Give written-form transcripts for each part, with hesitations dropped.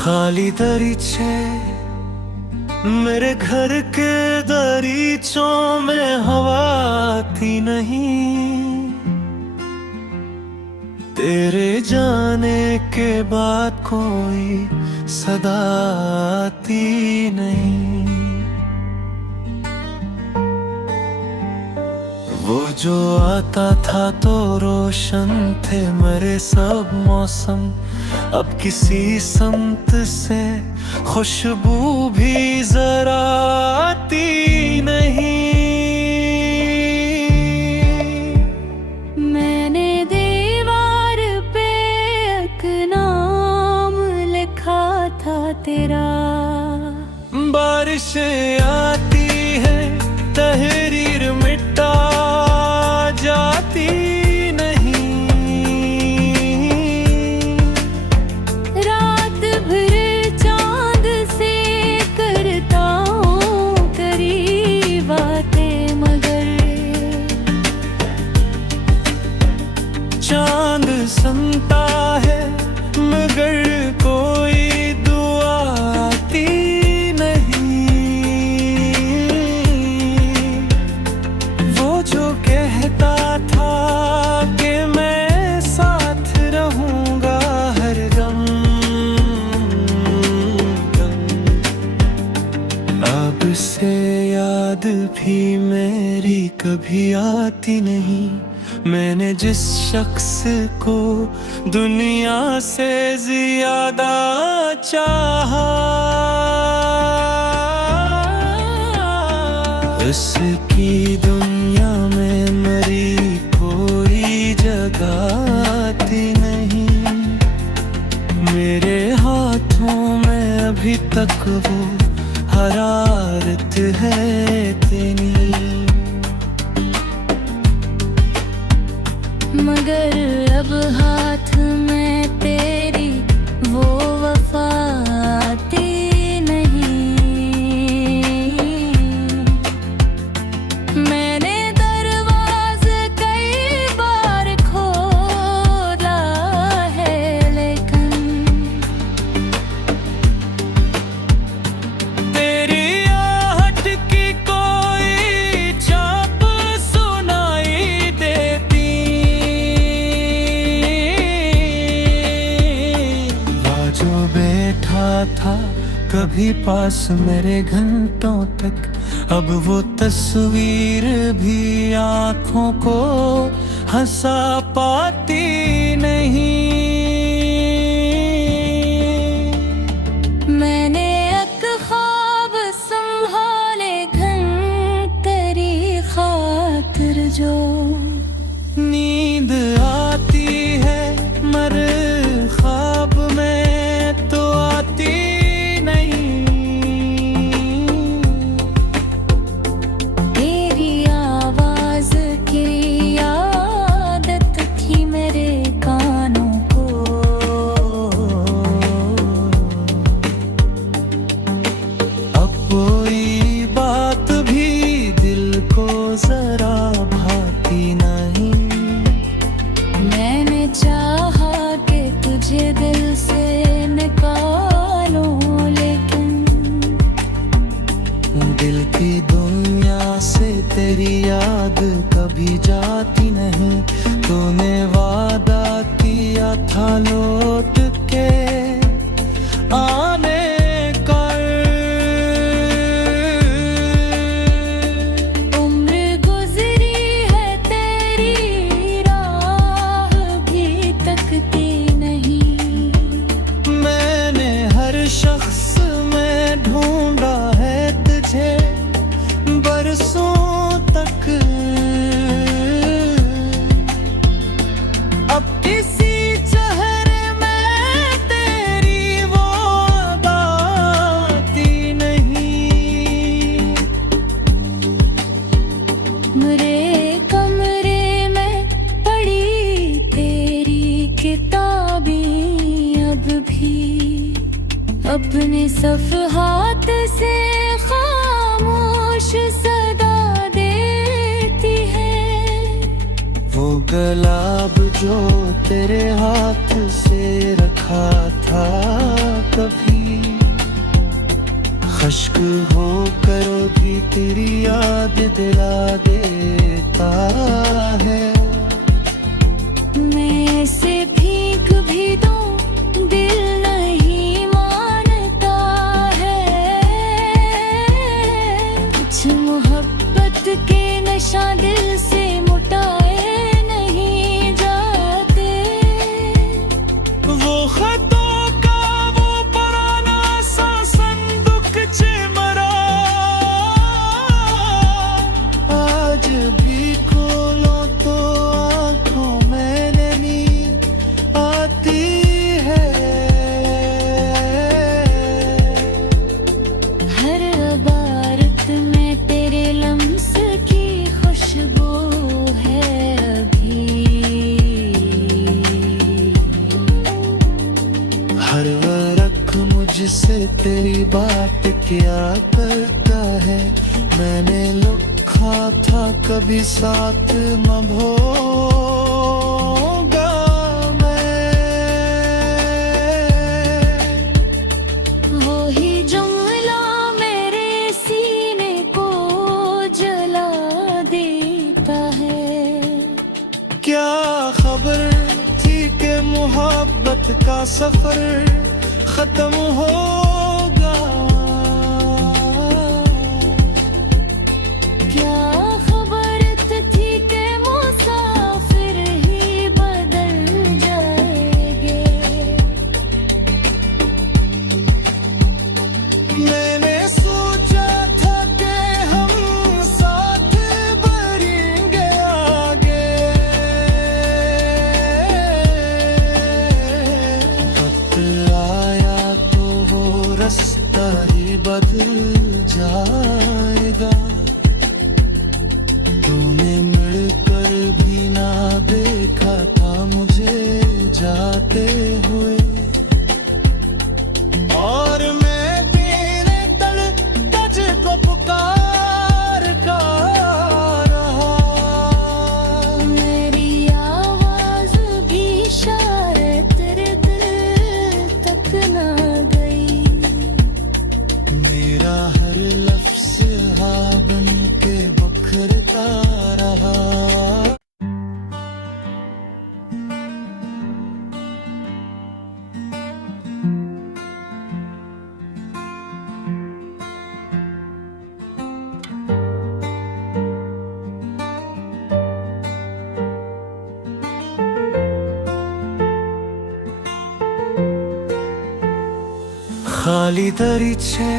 खाली दरीचे मेरे घर के दरीचों में हवा आती नहीं। तेरे जाने के बाद कोई सदा आती नहीं। वो जो आता था तो रोशन थे मेरे सब मौसम, अब किसी संत से खुशबू भी जरा आती नहीं। मैंने दीवार पे एक नाम लिखा था तेरा। बारिशें आती है तहरीर मिटा जाती नहीं। रात भर चांद से करता हूँ तेरी बातें, मगर चांद सुनता है मगर कोई दुआ आती नहीं। वो जो कहता था कि मैं साथ रहूंगा हरदम, अब से याद भी मेरी कभी आती नहीं। मैंने जिस शख्स को दुनिया से ज्यादा चाहा, उसकी दुनिया में मरी कोई जगह आती नहीं। मेरे हाथों में अभी तक वो हरारत है तेरी, मगर अब हाथ में तेरी वो वफा आती नहीं। मैंने दरवाज़े कई बार खोला है, लेकिन तेरी आहट की कोई चाप सुनाई देती। जो बैठा था कभी पास मेरे घंटों तक, अब वो तस्वीर भी आँखों को हंसा पाती नहीं। मैंने एक ख्वाब संभाले घन तेरी खातिर, जो नींद आती है मर ख्वाब में तो आती नहीं। तेरी आवाज की आदत थी मेरे कानों को, अब कोई बात भी दिल को जरा भाती नहीं। मैंने चाहा कि तुझे दिल से निकालूं, लेकिन दिल की दुनिया से तेरी याद कभी जाती नहीं। तूने वादा किया था लौट के आने का, उम्र गुजरी है तेरी राह भी तकती नहीं। मैंने हर शख्स में ढूंढा है तुझे बरसों तक, अब किसी चेहरे में तेरी वो अदा आती नहीं। मेरे कमरे में पड़ी तेरी किताबें अब भी अपने सफ़हात से खामोश सदा देती है। वो गुलाब जो तेरे हाथ से रखा था कभी, अश्क हो कर भी तेरी याद दिला देता है। मैं ऐसे भीख भी दूं दिल नहीं मानता है। कुछ मोहब्बत के नशा दिल से मुटाए नहीं जाते। वो खतों का वो पुराना सा संदूक चिमरा आज भी खोलो तो आंखों में नींद आती है। हर इबारत में तेरे लम्स की खुशबू है अभी। हर वरक मुझसे तेरी बात क्या करता है। मैंने लिखा था कभी साथ न भूलूंगा वो ही जुमला मेरे सीने को जला देता है। क्या खबर थी कि मोहब्बत का सफर खत्म होगा। क्या खबर थी कि मुसाफिर ही बदल जाएंगे। मैंने सोचा था कि हम साथ बढ़ेंगे आगे। वक्त आया तो वो रास्ता ही बदल जाएगा। तूने मिलकर भी ना देखा था मुझे जाते हुए। और मैं तेरे तल तुझको पुकारता रहा। मेरी आवाज भी शायद तेरे दिल तक ना गई। मेरा हर लफ्ज़ हाँ बन के बखरता रहा। खाली दरीचे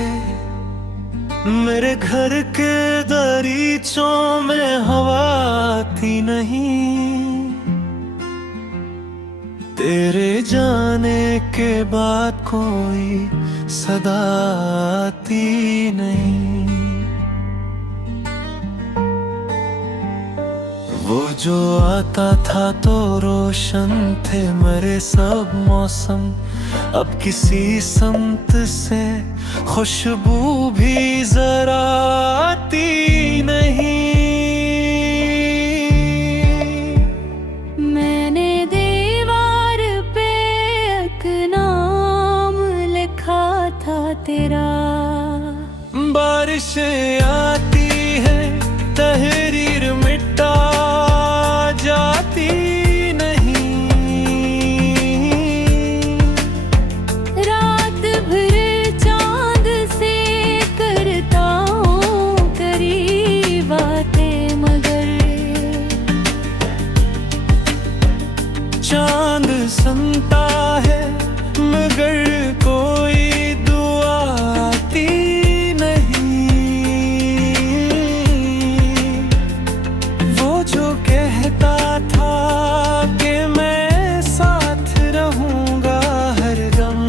मेरे घर के दरीचों में हवा आती नहीं। तेरे जाने के बाद कोई सदा आती नहीं। वो जो आता था तो रोशन थे मेरे सब मौसम। अब किसी समत से खुशबू भी जरा आती नहीं। मैंने दीवार पे एक नाम लिखा था तेरा। बारिशें आती है तहरीर मिटा जाती रात भर चांद से करता हूँ करीब बातें मगर चांद सुनता है मगर कोई दुआ आती नहीं। वो जो कहता था कि मैं साथ रहूंगा हर दम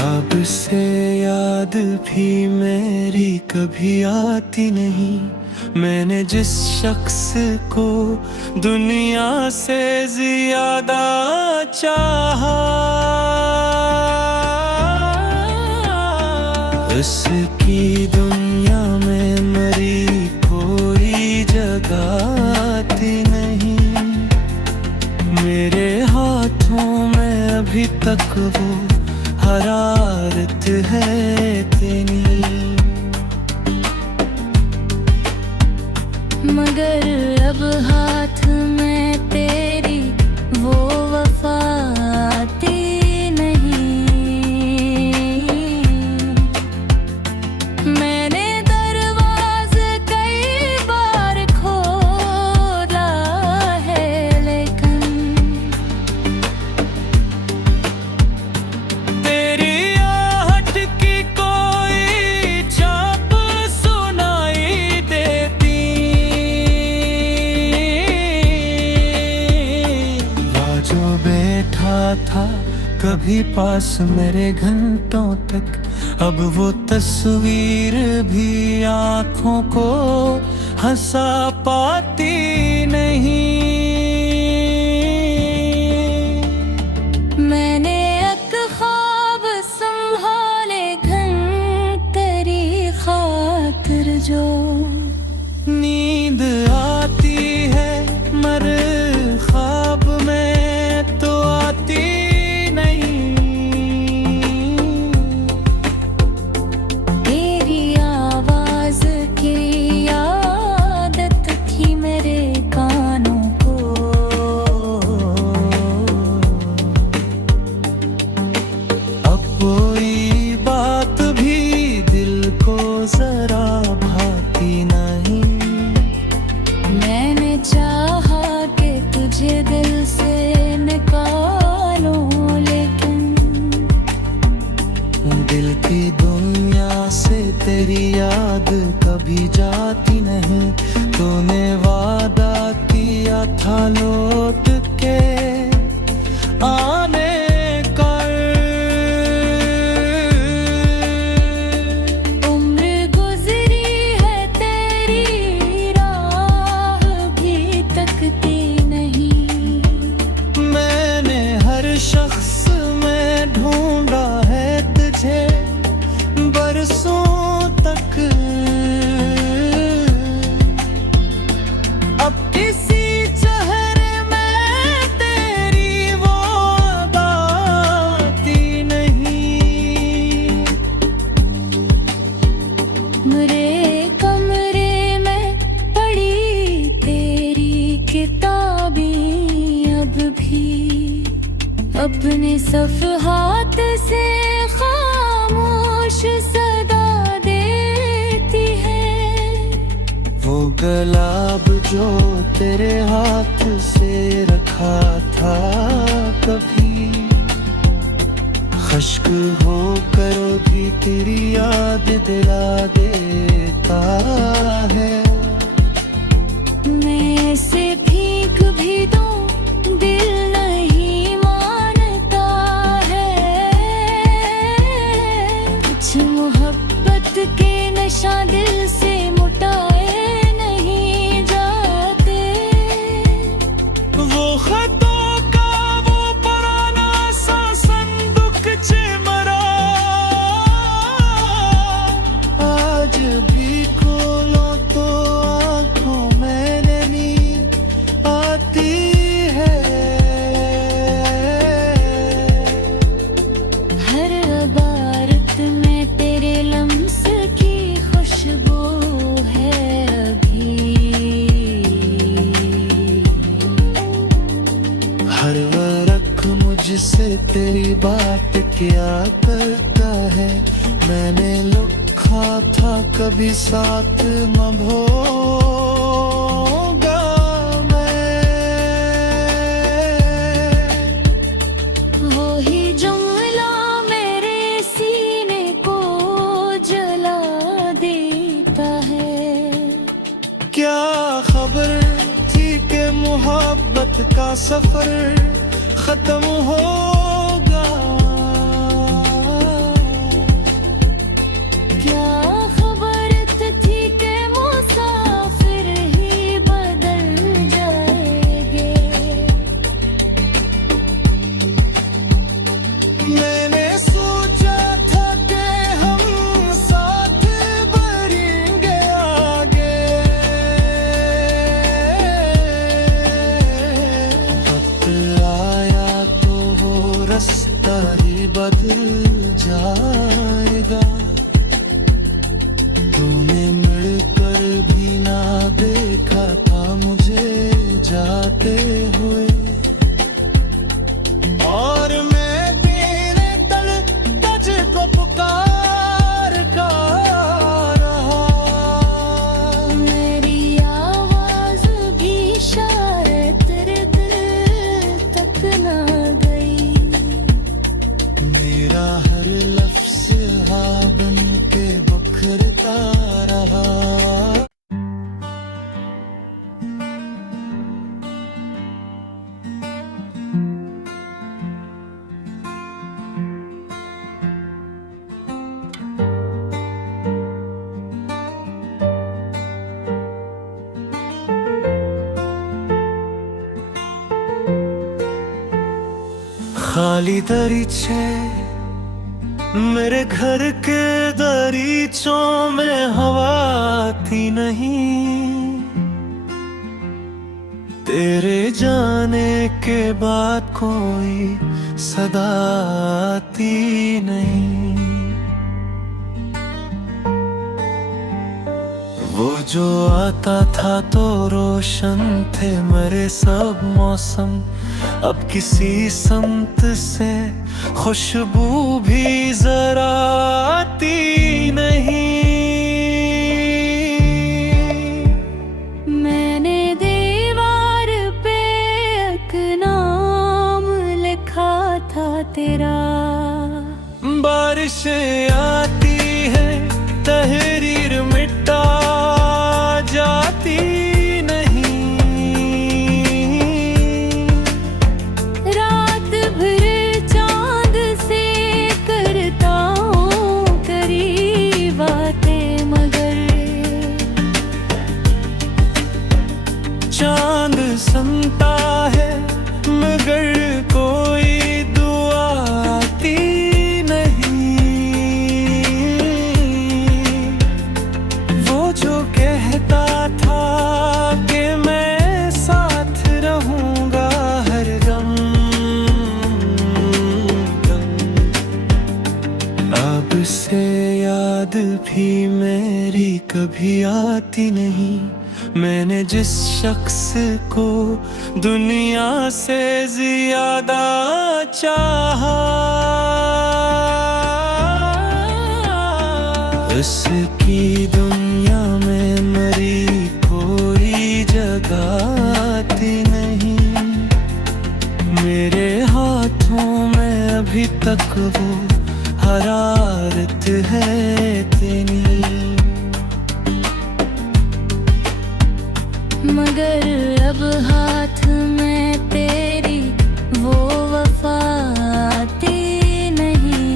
अब से याद भी मेरी कभी आती नहीं। मैंने जिस शख्स को दुनिया से ज्यादा चाहा उसकी दुनिया में मरी कोई जगह आती नहीं। मेरे हाथों में अभी तक वो हरारत है इतनी, मगर अब हाथ में तेरी वो वफा आती नहीं। मैंने दरवाज़े कई बार खोला है, लेकिन तेरी आहट की कोई छाप सुनाई देती। वहाँ जो बैठा था कभी पास मेरे घंटों तक, अब वो तस्वीर भी आँखों को हंसा पाती नहीं। मैंने एक ख्वाब संभाले घन तेरी खातिर, जो नींद आती है मर ख्वाब में तो आती नहीं। तेरी आवाज की आदत थी मेरे कानों को, अब कोई बात भी दिल को जरा भाती नहीं। मैंने चाहा कि तुझे दिल से निकालूं, लेकिन दिल की दुनिया से तेरी याद कभी जाती नहीं। तूने वादा किया था लौट के आने का, उम्र गुजरी है तेरी राह भी तकती नहीं। मैंने हर शख्स में ढूंढा है तुझे बरसों तक, अब किसी चेहरे में तेरी वो अदा आती नहीं। मेरे कमरे में पड़ी तेरी किताबें अब भी अपने सफ़हात से खामोश सदा देती है। वो गुलाब जो तेरे हाथ से रखा था कभी, खश्क होकर भी तेरी याद दिला देता है। मैं ऐसे भीख भी दूं दिल नहीं मानता है, कुछ मोहब्बत के नशा दिल से मुटाए नहीं जाते। वो खतों का वो पुराना सा संदूक चिमरा, आज भी खोलो तो आँखों में नींद आती है। हर इबारत में तेरे लम्स की खुशबू है अभी। हर वरक मुझसे तेरी बात क्या करता है। मैंने लिखा था कभी साथ न भोगा वो ही जुमला मेरे सीने को जला देता है। क्या खबर थी कि मोहब्बत का सफर खत्म होगा। क्या खबर थी कि मुसाफिर ही बदल जाएंगे। मैंने सोचा था कि हम साथ बढ़ेंगे आगे, वक्त आया तो वो खाली दरीचे मेरे घर के दरीचों में हवा आती नहीं, तेरे जाने के बाद कोई सदा आती नहीं। वो जो आता था तो रोशन थे मेरे सब मौसम, अब किसी संत से खुशबू भी जरा आती नहीं। मैंने दीवार पे एक नाम लिखा था तेरा, बारिशें आती है तहरीर मिटा जाती नहीं, रात भर चांद से करता हूँ करीब बातें, मगर चांद सुनता है मगर कोई दुआ आती नहीं। वो जो कहता था कि मैं साथ रहूंगा हरदम, अब से याद भी मेरी कभी आती नहीं। मैंने जिस शख्स को दुनिया से ज्यादा चाहा, उसकी दुनिया में मरी कोई जगह आती नहीं। मेरे हाथों में अभी तक वो हरारत है तेरी, मगर अब हाथ में तेरी वो वफा आती नहीं।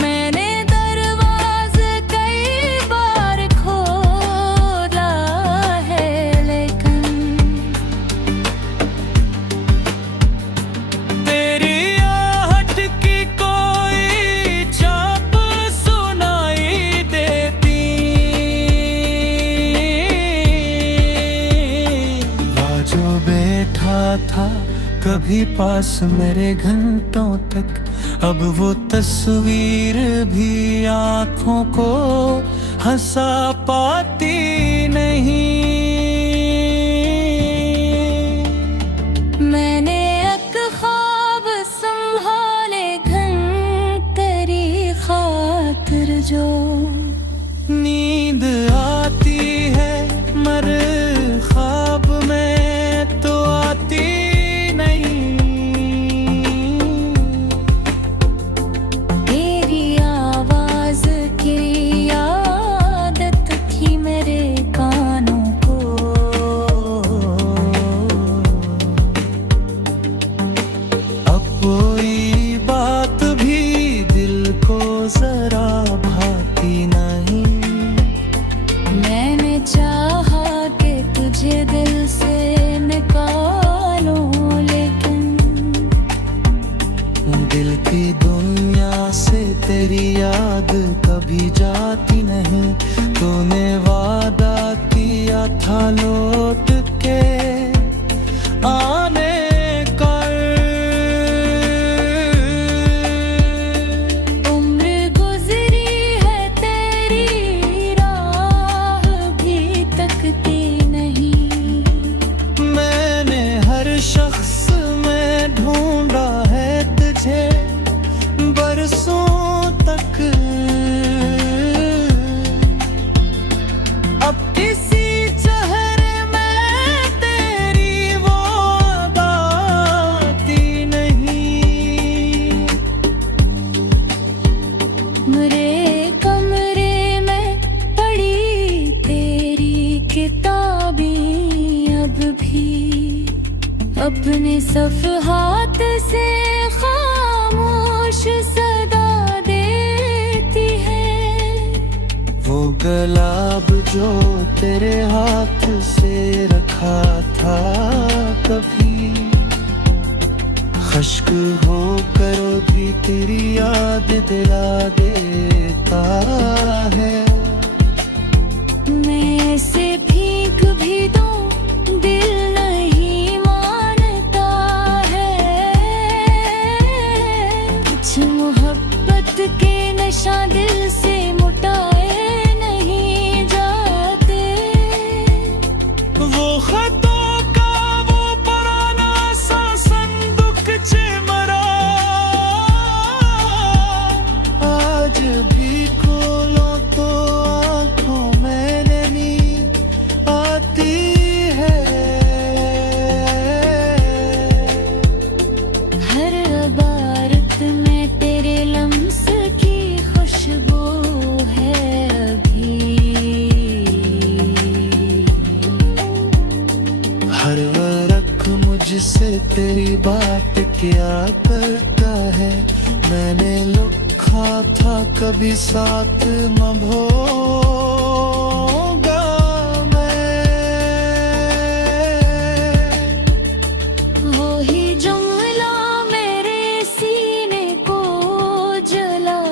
मैंने दरवाज़े कई बार खोला है, लेकिन तेरी आहट की कोई चाप सुनाई देती। जो बैठा था कभी पास मेरे घंटों तक, अब वो तस्वीर भी आंखों को हंसा पाती नहीं। मैंने एक ख्वाब संभाले घन तेरी खातिर, जो नींद आती है मर ख्वाब में तो आती नहीं। तेरी आवाज की आदत थी मेरे कानों को, अब कोई बात भी दिल को जरा भाती नहीं। मैंने चाहा कि तुझे दिल से निकालूं, लेकिन दिल की दुनिया से तेरी याद कभी जाती नहीं। तूने वादा किया था लौट के आने का, उम्र गुजरी है तेरी राह भी तकती नहीं। मैंने हर शख्स में ढूंढा है तुझे बरसों तक, अब किसी चेहरे में तेरी वो अदा आती नहीं। मेरे कमरे में पड़ी तेरी किताबें अब भी अपने सफ़हात से खामोश सदा देती है। वो गुलाब जो तेरे हाथ से रखा था कभी, अश्क हो कर भी तेरी याद दिला देता है। मैं ऐसे भीख भी दूं दिल नहीं मानता है। कुछ मोहब्बत के नशा दिल से मुटाए नहीं जाते। वो खतों का वो पुराना सा संदूक चिमरा आज भी खोलो तो आंखों में नींद आती है। हर इबारत में तेरे लम्स की खुशबू है अभी। हर वरक मुझसे तेरी बात क्या करता है। मैंने लिखा था कभी साथ न भोगा वो ही जुमला मेरे सीने को जला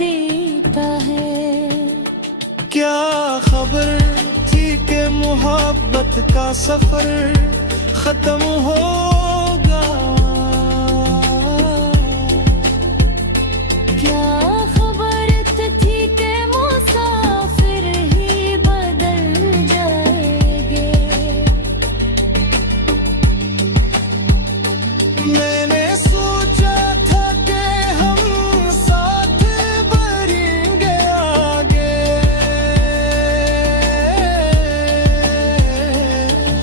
देता है। क्या खबर थी कि मोहब्बत का सफर खत्म होगा। क्या खबर थी कि मुसाफिर ही बदल जाएंगे। मैंने सोचा था कि हम साथ बढ़ेंगे आगे।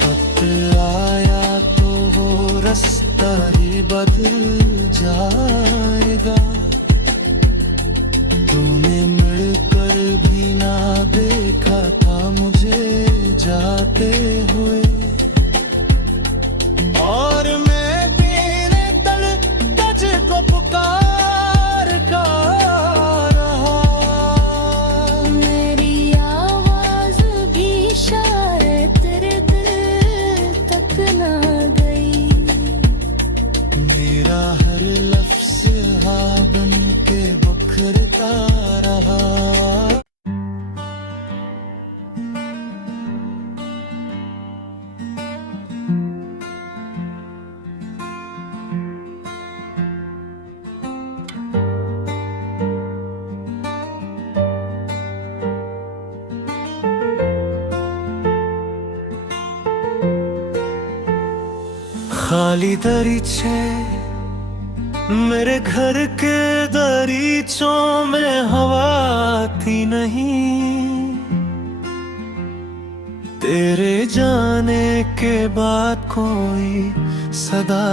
वक्त आया तो वो रास्ता ही बदल जाएगा। तूने मिलकर भी ना देखा था मुझे जाते हुए। और मैं तेरे तल तुझको पुकार कर रहा। मेरी आवाज भी शायद तेरे दिल तक ना गई। मेरा हर लफ्ज़ हाँ बन के बखरता रहा। खाली दरीचे मेरे घर के दरीचों में हवा आती नहीं। तेरे जाने के बाद कोई सदा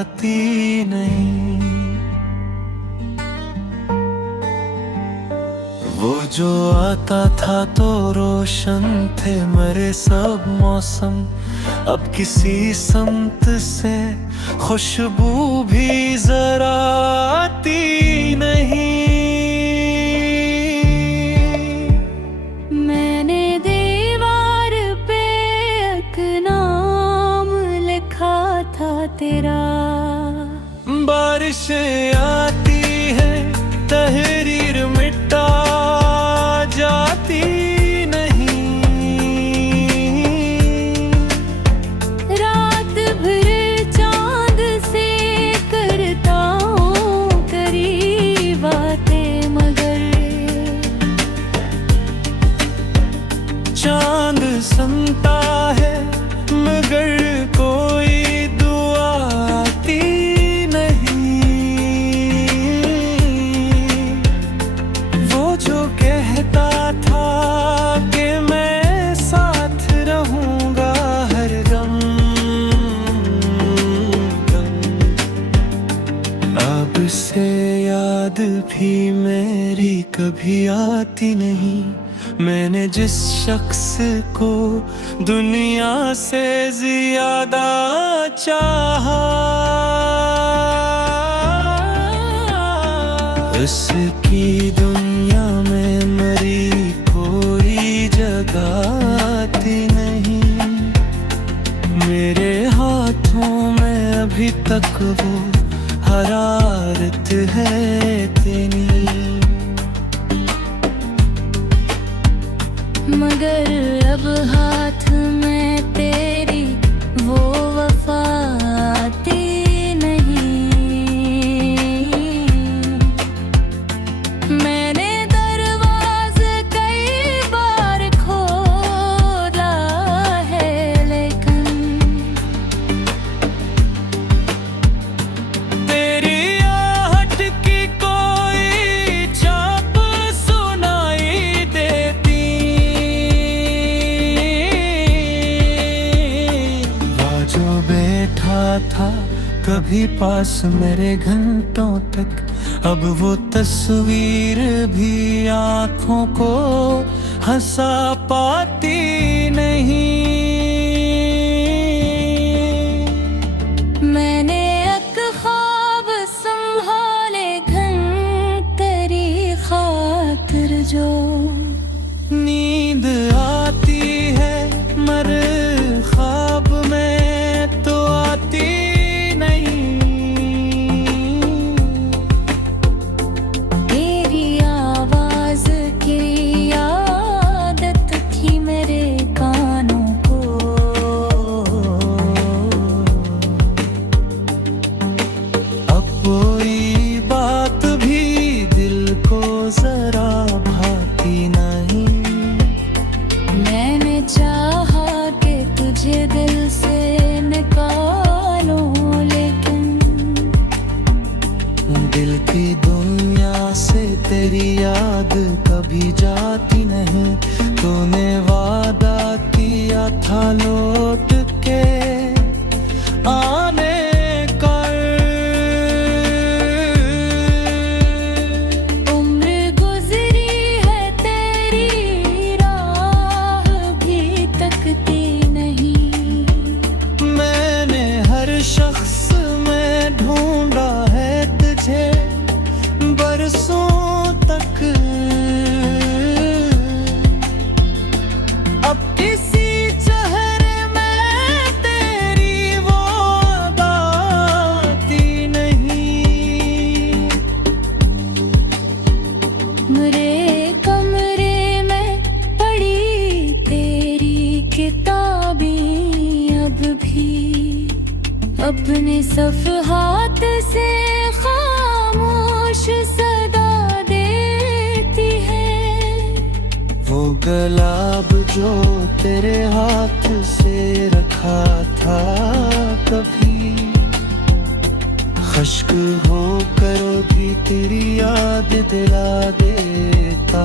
आती नहीं। वो जो आता था तो रोशन थे मेरे सब मौसम। अब किसी समत से खुशबू भी जरा आती नहीं। मैंने दीवार पे एक नाम लिखा था तेरा। बारिशें आती है तहरीर मिटा जाती नहीं। रात भर चांद से करता हूँ करीब बातें मगर चांद सुनता है मगर कोई दुआ आती नहीं। वो जो कहता था कि मैं साथ रहूंगा हर दम, अब से याद भी मेरी कभी आती नहीं। मैंने जिस शख्स को दुनिया से ज्यादा चाहा, उसकी दुनिया में मेरी कोई जगह आती नहीं। मेरे हाथों में अभी तक वो मगर अब हाथ में तेरी वो वफा आती नहीं। मैंने दरवाज़े कई बार खोला है, लेकिन तेरी आहट की कोई छाप सुनाई देती। वह जो बैठा था कभी पास मेरे घंटों तक, अब वो तस्वीर भी आँखों को हंसा पाती नहीं। मैंने एक ख्वाब संभाले घन तेरी खातिर, जो नींद आती है मर ख्वाब में तो आती नहीं। तेरी आवाज की आदत थी मेरे कानों को। अब कोई बात भी दिल को जरा भाती नहीं। मैंने चाहा कि तुझे दिल से निकालूं, लेकिन दिल की दुनिया से तेरी याद कभी जाती नहीं। तूने वादा किया था लौट के आने का। उम्र गुजरी है तेरी राह भी तकती नहीं। मैंने हर शख्स में ढूंढा है तुझे बरसों तक। अब किसी चेहरे में तेरी वो अदा आती नहीं। मेरे कमरे में पड़ी तेरी किताबें अब भी अपने सफ़हात से खामोश सदा देती है। वो गुलाब जो तेरे हाथ से रखा था कभी, खश्क होकर भी तेरी याद दिला देता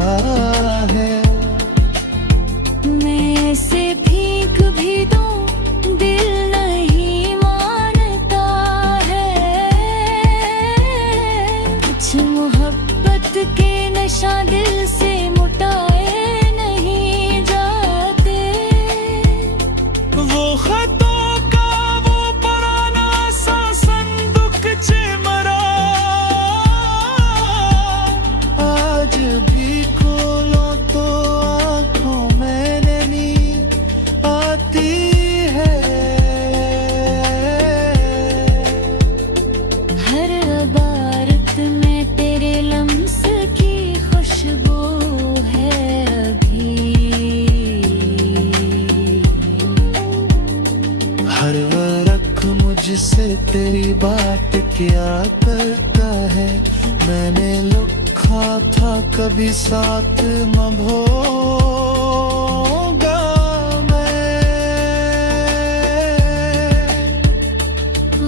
है। मैं ऐसे भीख भी दूं दिल नहीं मानता है। कुछ मोहब्बत के नशा दिल से मुटाए नहीं जाते। वो खतों का वो पुराना सा संदूक चिमरा, आज भी खोलो तो आँखों में नींद आती है। हर इबारत में तेरे लम्स की खुशबू है अभी। हर वरख मुझसे तेरी बात क्या करता है। मैंने लिखा था कभी साथ मभोगा मैं।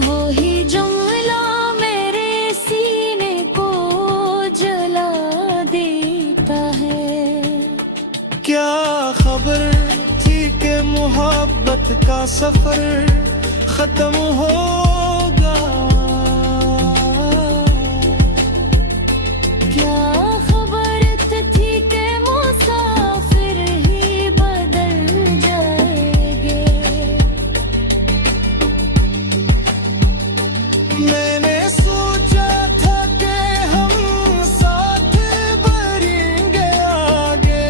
वो ही जुमला मेरे सीने को जला देता है। क्या खबर थी कि मोहब्बत का सफर खत्म होगा। क्या खबर थी कि मुसाफिर ही बदल जाएंगे। मैंने सोचा था कि हम साथ बढ़ेंगे आगे।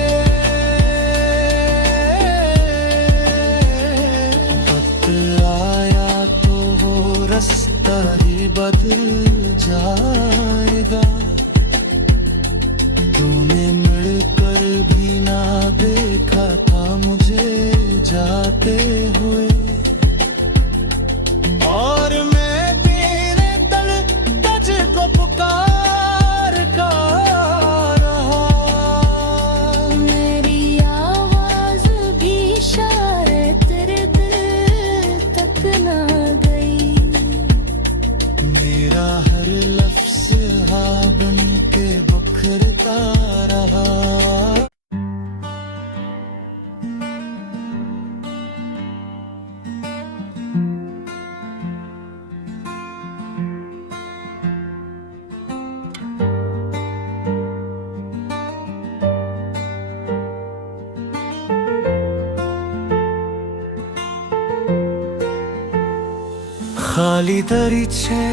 वक्त आया तो वो खाली दरीचे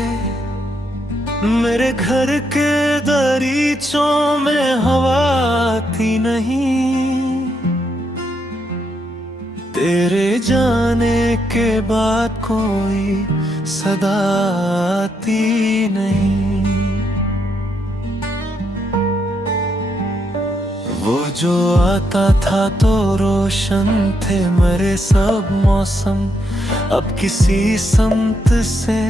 मेरे घर के दरीचों में हवा आती नहीं, तेरे जाने के बाद कोई सदा आती नहीं। वो जो आता था तो रोशन थे मेरे सब मौसम, अब किसी समत से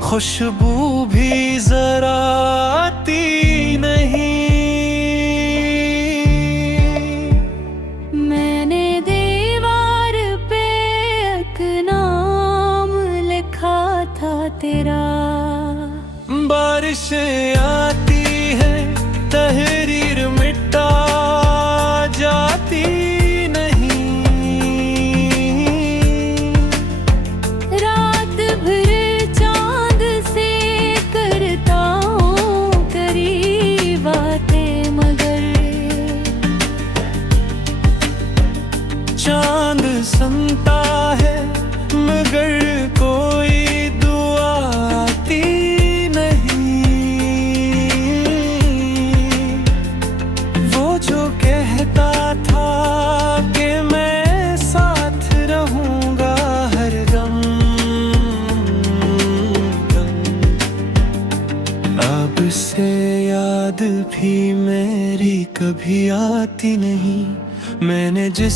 खुशबू भी जरा आती नहीं। मैंने दीवार पे एक नाम लिखा था तेरा, बारिशें आती है तहरीर मिटा जाती नहीं, रात भर चांद से करता हूँ करीब बातें, मगर चांद सुनता है मगर कोई दुआ आती नहीं। वो जो कहता था कि मैं साथ रहूंगा हरदम, अब से याद भी मेरी कभी आती नहीं। मैंने जिस